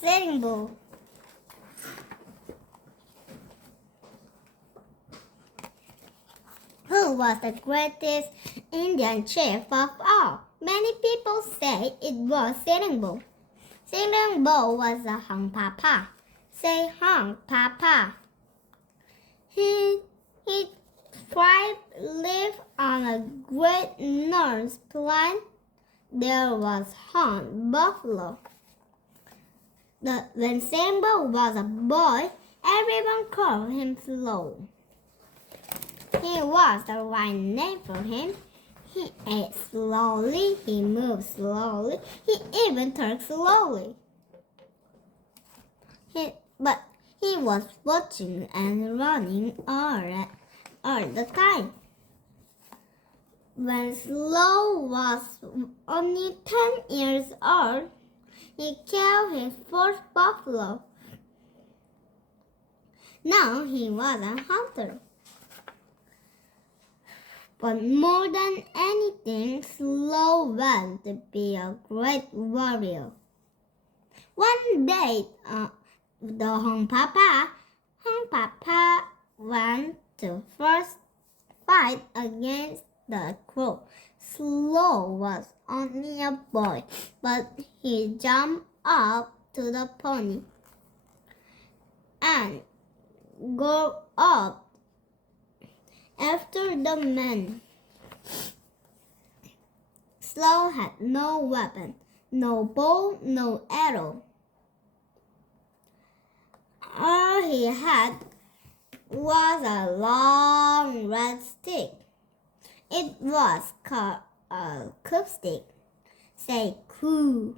Sitting Bull. Who was the greatest Indian chief of all? Many people say it was Sitting Bull. Sitting Bull was a Hung Papa. Say Hung Papa. He tried lived on a great north plain. There was Hung Buffalo. When Sitting Bull was a boy, everyone called him Slow. He was the right name for him. He ate slowly, he moved slowly, he even talked slowly. But he was watching and running all the time. When Slow was only 10 years old, he killed his first buffalo. Now he was a hunter. But more than anything, Slow wanted to be a great warrior. One day, the Hung Papa went to first fight against the Crow. Slow was only a boy, but he jumped up to the pony and go up after the man. Slow had no weapon, no bow, no arrow. All he had was a long red stick. It was called a coup stick. Say coup.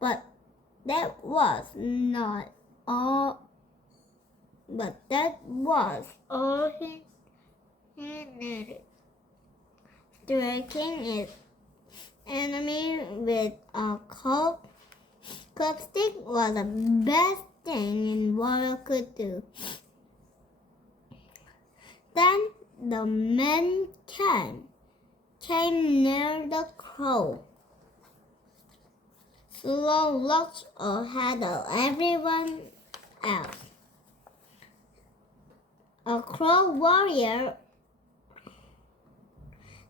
But that was all he needed. Striking his enemy with a club stick was the best thing a warrior could do. Then the men came near the Crow. Slow looked ahead of everyone else. A Crow warrior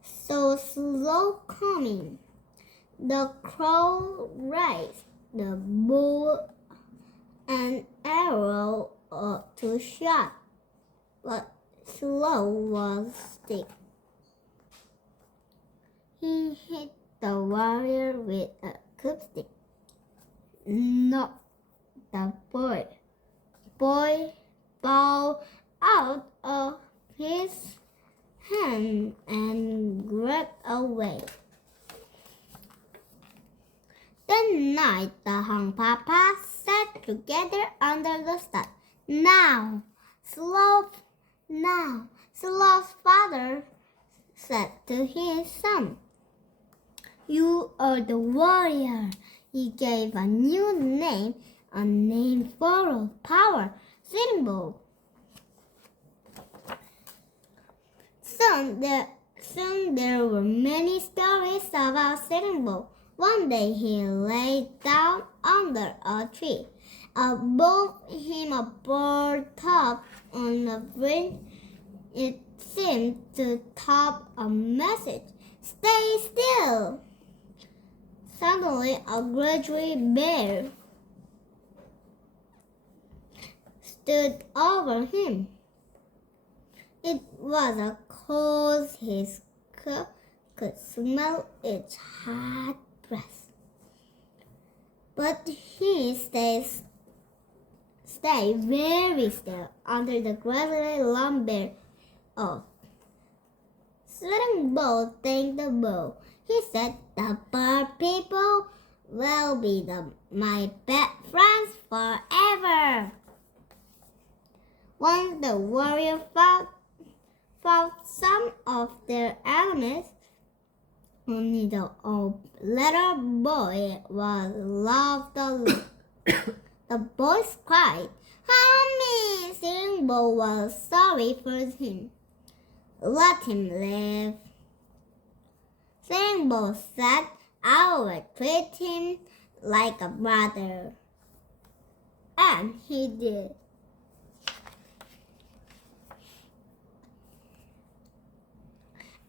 saw Slow coming. The Crow raised the bow and arrow to shot, but Slow was stick. He hit the warrior with a coup stick. Knocked the boy bowed out of his hand and grabbed away. That night the Hung Papa sat together under the star. Slow's father said to his son, "You are the warrior." He gave a new name, a name full of power, Sitting Bull. Soon there were many stories about Sitting Bull. One day he lay down under a tree. Above him a bird tapped on the branch. It seemed to tap a message. "Stay still." Suddenly a grizzly bear stood over him. It was because his could smell its hot breath. But he stayed very still under the grizzly lumber oak. Sitting Bull thanked the bull. He said, "The bird people will be my best friends forever." Once the warrior found some of their enemies, only the old little boy was left alone. The boys cried, "Help me!" Sitting Bull was sorry for him. "Let him live." Sitting Bull said, "I will treat him like a brother. And he did.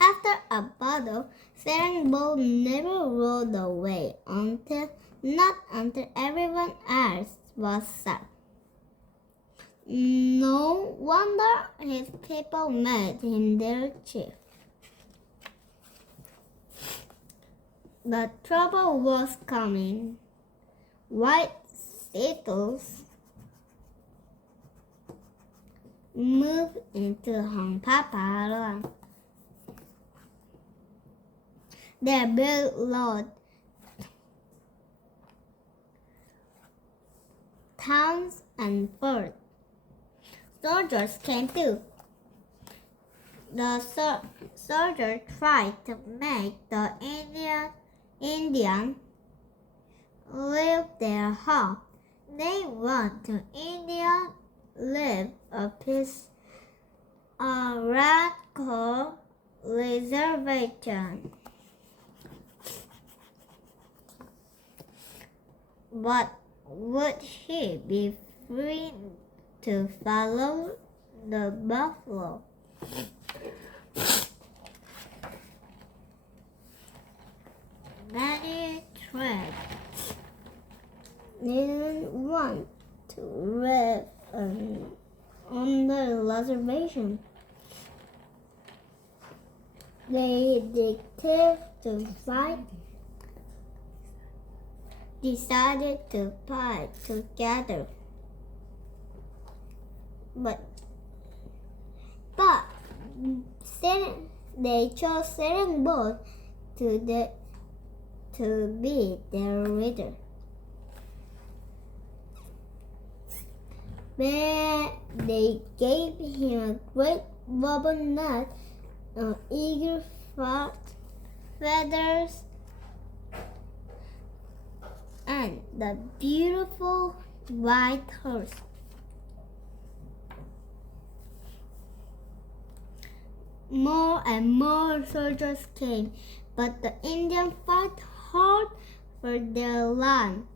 After a battle, Sitting Bull never rode away not until everyone else was served. No wonder his people made him their chief. The trouble was coming. White Settles moved into Hongpapaluan. They built lodges, towns, and forts. Soldiers came too. The soldiers tried to make the Indian leave their home. They want the Indian live a piece of land called reservation. But would he be free to follow the buffalo? Many tribes didn't want to live on the reservation. They decided to fight together. But they chose Sitting Bull to be their leader. They gave him a great rubber nut, eagle feathers, and the beautiful white horse. More and more soldiers came, but the Indians fought hard for their land.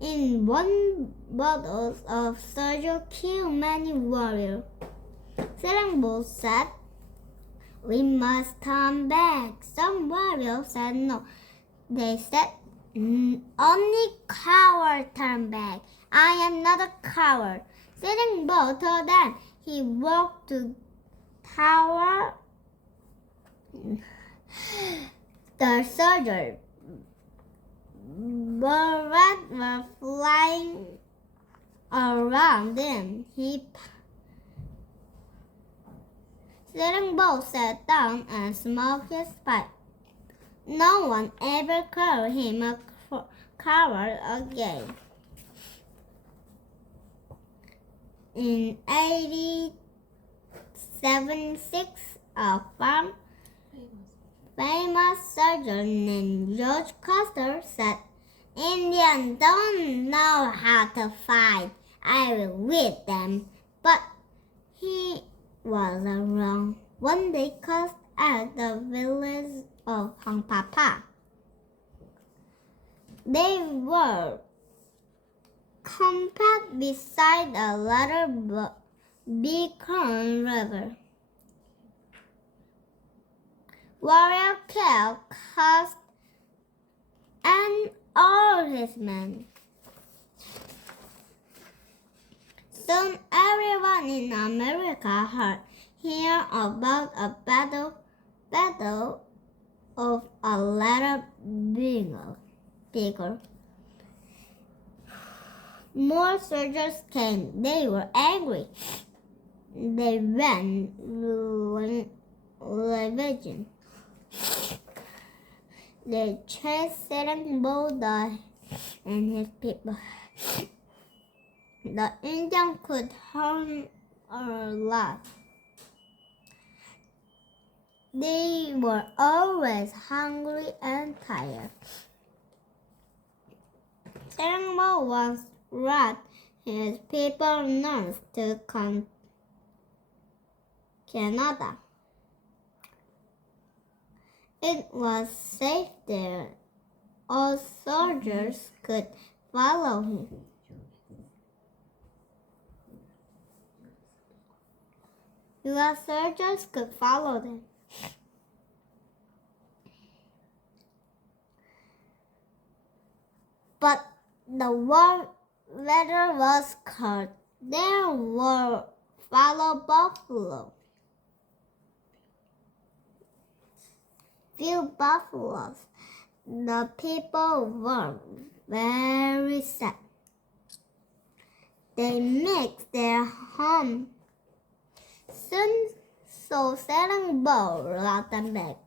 In one battle, a soldier killed many warriors. Sitting Bull said, "We must turn back." Some warriors said no. They said, "Only cowards turn back. I am not a coward." Sitting Bull told them he walked to tower. The soldiers birds were flying around them. Sitting Bull sat down and smoked his pipe. No one ever called him a coward again. In 1876, a famous soldier named George Custer said, "Indians don't know how to fight. I will beat them." But he was wrong. One day, crossed out the village of Hongpapa. They were camped beside a little Bighorn River. Warrior killed Custer and all his men. Soon everyone in America heard about a battle of a little bigger. More soldiers came. They were angry. They ran ravaging. They chased Sitting Bull and his people. The Indian could harm or laugh. They were always hungry and tired. Sitting Bull once brought his people north to Canada. It was safe there. all soldiers could follow him. US soldiers could follow them. But the warm weather was cold. There were fallow buffalo. Few buffaloes. The people were very sad. They mixed their home. Soon, so Sitting Bull brought them back.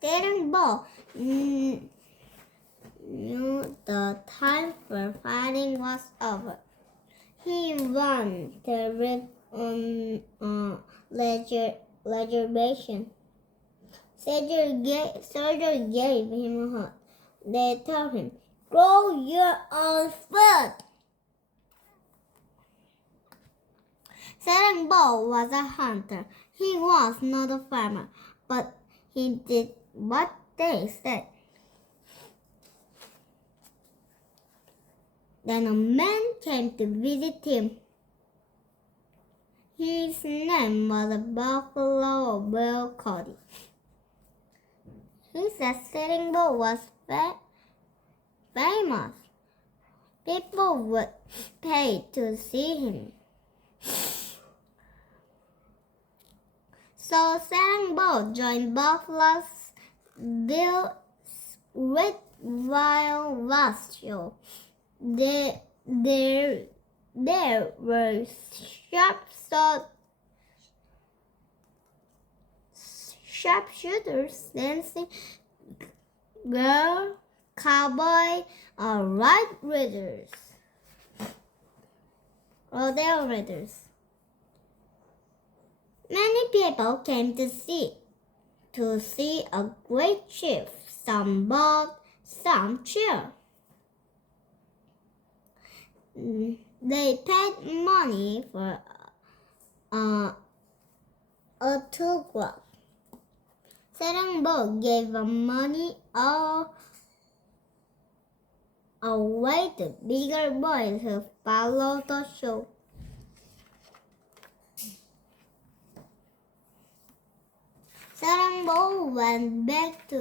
Sitting Bull knew the time for fighting was over. He wanted to live on reservation. Soldier gave him a hug. They told him, "Grow your own food." Sitting Bull was a hunter. He was not a farmer, but he did what they said. Then a man came to visit him. His name was Buffalo Bill Cody. He said Sitting Bull was famous. People would pay to see him. So Sitting Bull joined Buffalo Bill's wild show. There were sharpshooters, dancing girl, cowboy, or rodeo riders. Many people came to see a great chief. Some bowed, some cheered. They paid money for a autograph. Sitting Bull gave the money away to bigger boys who followed the show. Sitting Bull went back to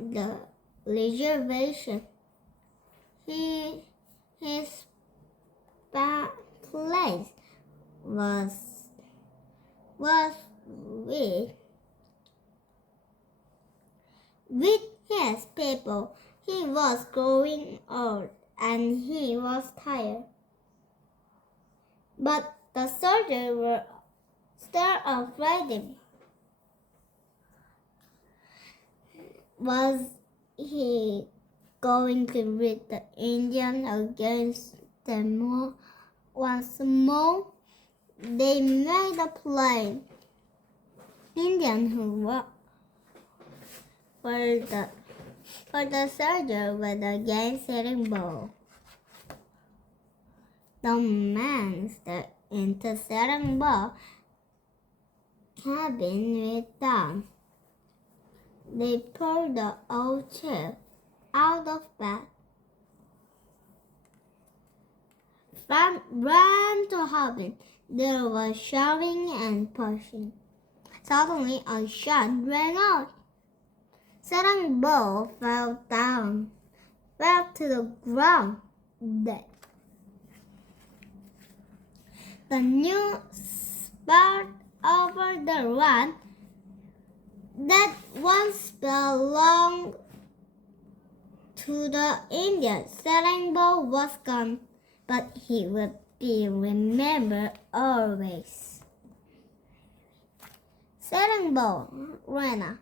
the reservation. His place was with his people. He was growing old and he was tired. But the soldiers were still afraid of him. Was he going to rid the Indians against them once more? They made a plan. Indians who were for the soldier went against Sitting Bull. The men stepped into Sitting Bull cabin with them. They pulled the old chief out of bed, ran to help him. There was shouting and pushing. Suddenly, a shot rang out. Sitting Bull fell to the ground, dead. The news spread over the run that once belonged to the Indians. Sitting Bull was gone, but he would be remembered always. Sitting Bull, Rena.